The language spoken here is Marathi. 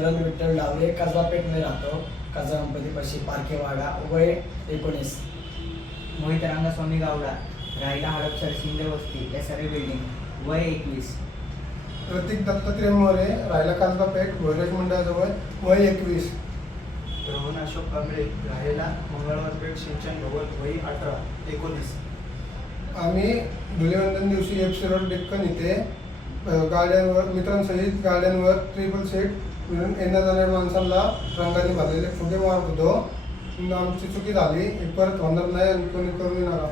जागरण विठ्ठल डावरे, कसबापेठमध्ये राहतो. कसबा गणपतीपाशी पारखेवाडा, वय 19. मोहित रंगस्वामी गावडा, राहिला हडपसर शिंदे वस्ती, SRA बिल्डिंग, वय 21. प्रतीक दत्तात्रय मोरे, राहिला कसबापेठ, भोयराज मंडळाजवळ, वय 21. रोहन अशोक कांबळे, राहिला मंगळवारपेठ सिंचन भवन, वय 18, 19. आम्ही धुलीवंदन दिवशी FC रोड डेक्कन इथे गाड्यांवर मित्रांसहित गाड्यांवर ट्रिपल सीट मिळून येण्या जाणाऱ्या माणसांना रंगाने भरलेले फुगे मारत होतो. आमची चुकी झाली, परत होणार नाही आणि कोणी करू नका.